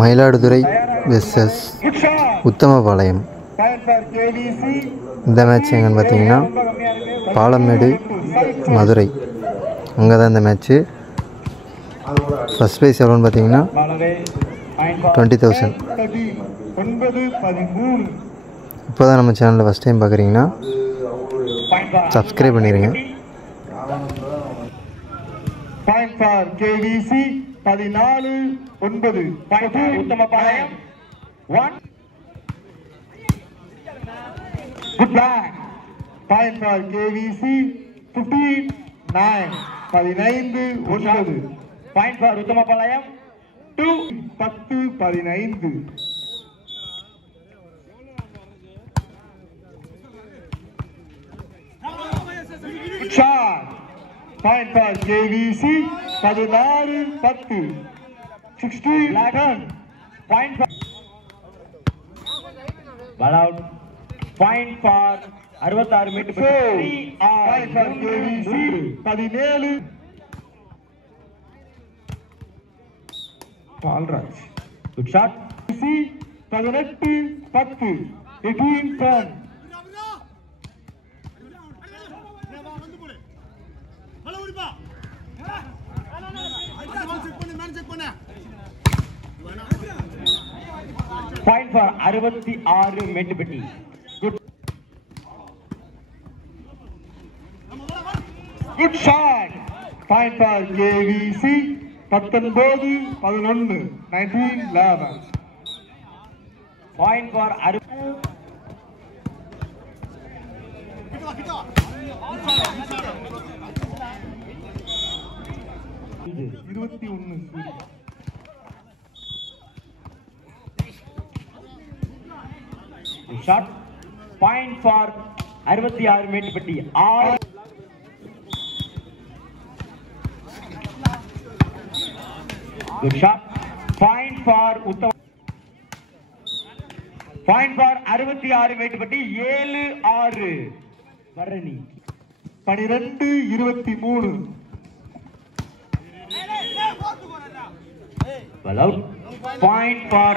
Mayiladuthurai versus Uthamapalayam. இந்த match எங்கன்னு பார்த்தீங்கன்னா பாலமேடு மதுரை, அங்கே தான் இந்த மேட்ச்சு. ஃபஸ்ட் ப்ரைஸ் எவ்வளோன்னு பார்த்தீங்கன்னா 20,000. இப்போ தான் நம்ம சேனலில் ஃபஸ்ட் டைம் பார்க்குறீங்கன்னா சப்ஸ்கிரைப் பண்ணிடுங்க. Point for KVC 14-9. Uthamapalayam 1. Good back. Point for KVC 15-9. 15-9. Point for Uthamapalayam 2. 10-15. Shot. Point for KVC 16-10. 16-10. Point for ball out. Point for 66 meter. Point for KVC 17. Palraj. Good shot. KVC 18-10. 18-10. Point for 66 மெட்டுப்பட்டி. Good. Good shot. Point for KVC 19-11. 19-11. Point for 21. Shot. Point for 66 மெட்டுப்பட்டி. Good shot. Point for Uttama. Point for 66 மெட்டுப்பட்டி. 7-6. Bharani 12-23. Ball out. Point for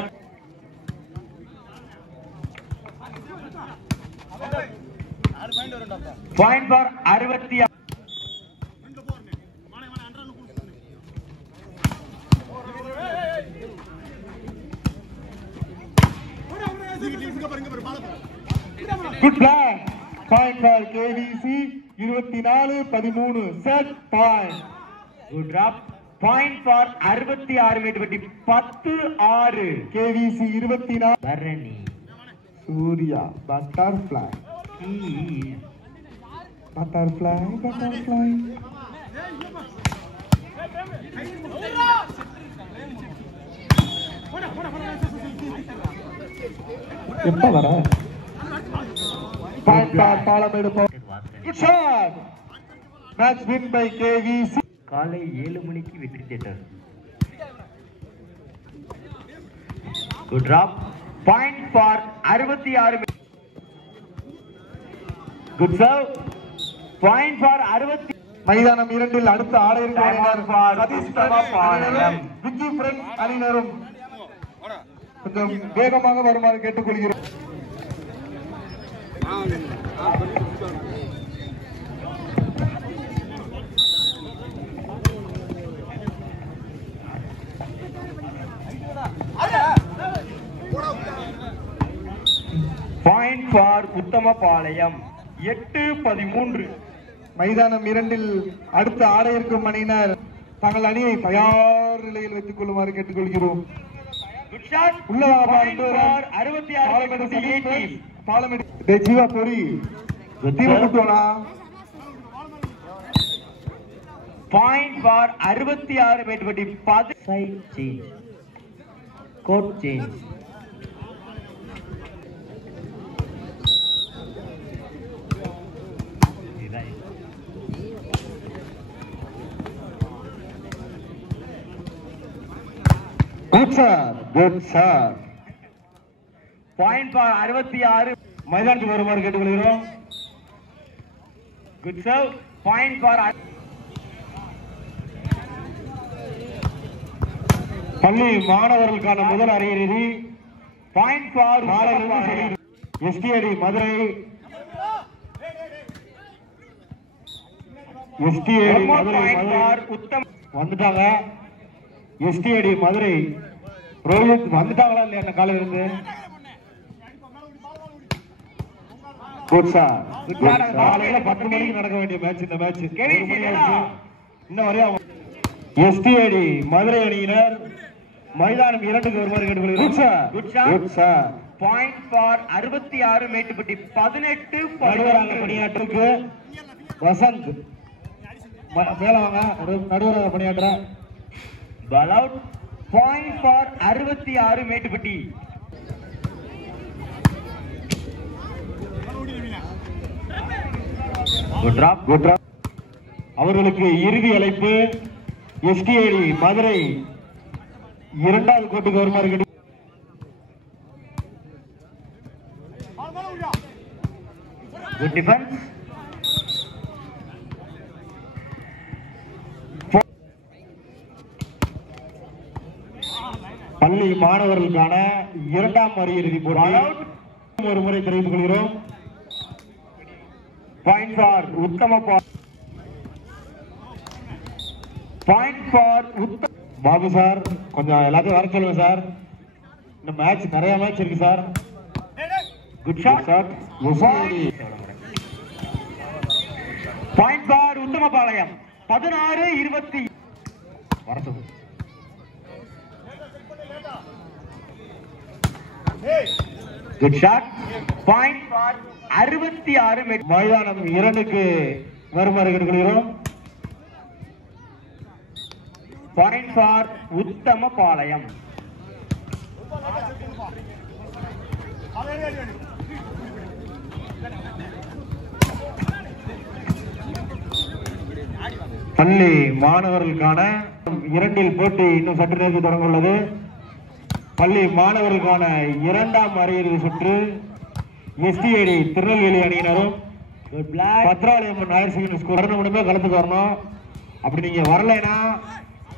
Point for 66. Good play. Point for KVC 24-13. Set point. Good drop. Point for 66 Mettupatti. 10-6. KVC 24. Bharani Surya butterfly. Butterfly. எப்ப வர Palamedu. Good shot. Match win by KVC. காலை 7 மணிக்கு வெற்றி theatre. Good drop. Point for 66. Good serve. Point for 60. மைதானம் 2 அடுத்த ஆட இருக்கிறார். Vicky friends அணியினரும் கொஞ்சம் வேகமாக வருமாறு கேட்டுக்கொள்கிறோம். Point for Uthamapalayam 8-13. மைதானம் 2 அடுத்த ஆட இருக்கும் அணியினர் தங்கள் அணியை தயார் நிலையில் வைத்துக் கொள்ளுமாறு கேட்டுக்கொள்கிறோம். பாலமேடு ஜீவா பொறி point for 66 Mettupatti. Side change, court change. Good sir. Point for 66. மைதானத்துக்கு வருமாறு கேட்டுக்கொள்கிறோம். Good serve. Point for பள்ளி மாணவர்களுக்கான முதல் அரையிறுதி பாயிண்ட் ஃபார் எஸ்டிஏடி மதுரை வந்துட்டாங்க. எஸ்டிஏடி மதுரை ரோஹித் வந்துட்டாங்களா இல்லையா அந்த காலையில இருந்து? காலையில 10 மணிக்கு நடக்க வேண்டிய மேட்ச் இந்த மேட்ச் இன்னும் வரையும். எஸ்டிஏடி மதுரை அணியினர் மைதானம் 2க்கு வருமாறு கேட்டுக்கொள்கிறோம். பாயிண்ட் ஃபார் 66 மேட்டுப்பட்டி 18 நடுவராக பணியாற்றுக்கு வசந்த் மேல வாங்க. நடுவராக பணியாற்ற பலவுட். Point for 66 Mettupatti. அவர்களுக்கு இறுதி அழைப்பு. எஸ்டிஏடி மதுரை 2வது கோட்டுக்கு வருமாறு கேட்டு குட் டிஃபென்ஸ். பள்ளி மாணவர்களுக்கான 2ஆம் அரையிறுதி போட்டி ஒரு முறை தெரிவித்துக் கொள்கிறோம். Point for Uttama point for Babu sir கொஞ்சம் எல்லாத்தையும் வர சொல்லுங்க சார். இந்த மேட்ச் நிறைய மேட்ச் இருக்கு sir. Good shot sir. Point for Uthamapalayam 16-20. வரட்டும். Good shot. பாயிண்ட் ஃபார் 66 மேட். மைதானம் 2க்கு வருமாறு கேட்டுக்கொள்கிறோம். Point for Uthamapalayam. பள்ளி மாணவர்களுக்கான 2ல் போட்டி இன்னும் சற்று நேரத்தில் தொடங்க உள்ளது. பள்ளி மாணவர்களுக்கான 2ஆம் அரையிறுதி சுற்று எஸ்டிஏடி திருநெல்வேலி அணியினரும் பத்ராலயம்மன் ஹையர் செகண்டரி ஸ்கூல் வரணுமே கலந்துக்கு வரணும். அப்படி நீங்க வரலைன்னா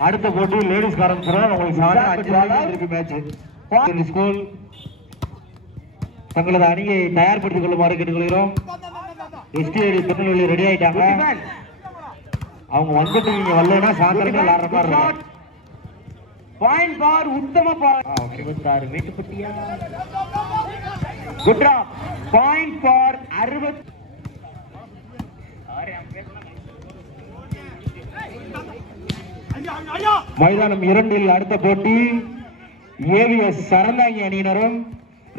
அடுத்த போட்டி லேடிஸ் ஆரம்பிச்சிடும். உங்களுக்கு சாயந்தரம் மேட்ச் ஸ்கூல் தங்களது அணியை தயார்படுத்திக் கொள்ளுமாறு கேட்டுக்கொள்கிறோம். எஸ்டிஏடி திருநெல்வேலி ரெடி ஆயிட்டாங்க. அவங்க வந்துட்டு நீங்க வரலைன்னா சாயந்தரமே விளையாடுற மாதிரி இருக்கும். பாயிண்ட் ஃபார் உத்தமபாளையம் 26 மேட்டுப்பட்டியா. Good drop. Point for 60. மைதானம் 2ல் அடுத்த போட்டி ஏவிஎஸ் சரந்தாங்கி அணியினரும்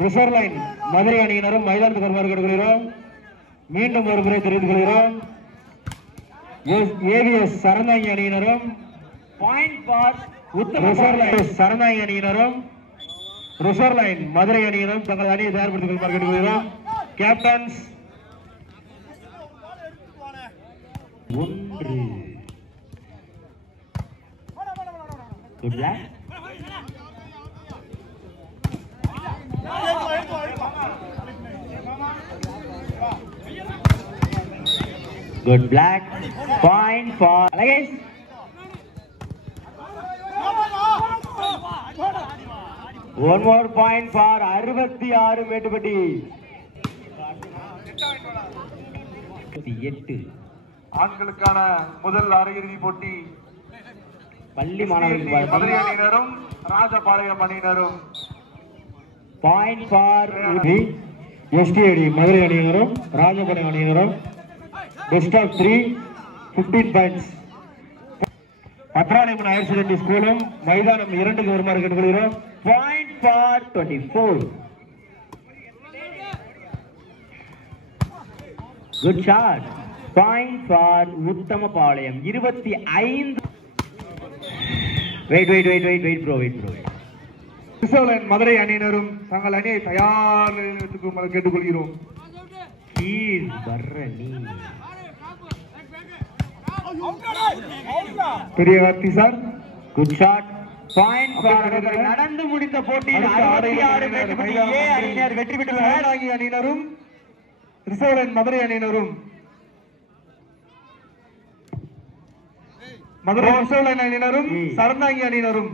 ரிசர்வ் லைன் மதுரை அணியினரும் மைதானத்துக்கு வருமாறு கேட்டுக்கொள்கிறோம். மீண்டும் ஒரு முறை தெரிவித்துக் கொள்கிறோம். ஏவிஎஸ் சரந்தாங்கி அணியினரும் point for reserve line Saranthangi அணியினரும் ரிசர்வ் லைன் மதுரை அணியினரும் தங்கள் அணியை தயார்படுத்திக் கொள்ளுமாறு கேட்டுக்கொள்கிறோம். Captains 1. Good luck. Good black. Point for Alagis. One more point for 66 Mettupatti. 8. ஆண்களுக்கான முதல் அரையிறுதி போட்டி பள்ளி மாணவர்கள் மதுரை அணியினரும் ராஜபாளையம் அணியினரும். பாயிண்ட் ஃபார் எஸ்டிஏடி மதுரை அணியினரும் ராஜபாளையம் அணியினரும். Best of 3 15 points. Bhadralayamman higher secondary ஸ்கூலும் மைதானம் 2க்கு வருமாறு கேட்டுக்கொள்கிறோம். Point for 24. Good shot. Point for Uthamapalayam 25. Wait bro. Reserve line Madurai அணியினரும் தங்கள் அணியை தயார் நிலையில் வைத்துக் கேட்டுக்கொள்கிறோம். பெரிய வார்த்தை sir. Good shot. Point for நடந்து முடிந்த போட்டியில் 66 மேட்டுப்பட்டி ஏ அணியினர் வெற்றி பெற்றுள்ளனர். அணியினரும் ரிசர்வ் லைன் மதுரை அணியினரும் மதுரை ரிசர்வ் லைன் அணியினரும் சரந்தாங்கி அணியினரும்